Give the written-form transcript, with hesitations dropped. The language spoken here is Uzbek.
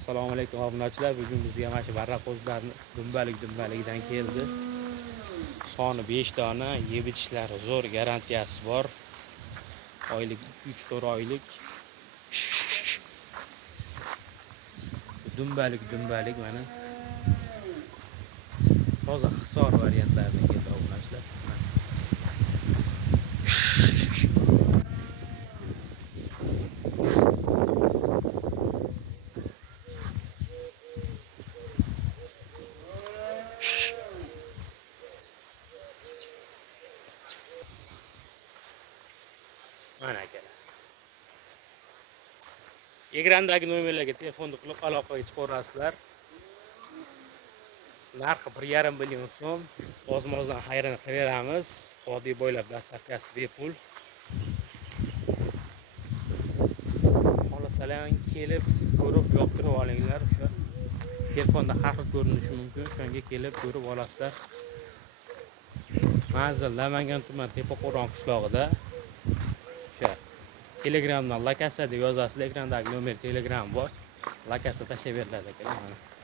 Assalomu alaykum obunachilar. Bugun bizga mana shu varaq qo'zlarni dumbaligidan keldi. Soni 5 dona, yeb ichishlari zo'r, garantiyasi bor. Oylik 3-4 oylik. Dumbalik mana. Toza Hisor variantlaridan keldi obunachilar. Mana akalar. Ekrandagi nomerlarga telefon qilib aloqaga chiqa olasizlar. Narxi 1,5 million so'm. O'zimizdan xayrini qilaveramiz. Vodiy bo'ylab dastavkasi bepul. Xohlasalar kelib ko'rib yoqtirib olinglar. O'sha telefonda har xil ko'rinishi mumkin. Shunga kelib ko'rib olasizlar. Manzil Namangan tumani Tepaqo'ron qishlog'ida. O'sha Telegramdan Lakasa deb yozasizlar. Ekrandagi nomer Telegram bor. Lakasa tashlab beriladi ekan.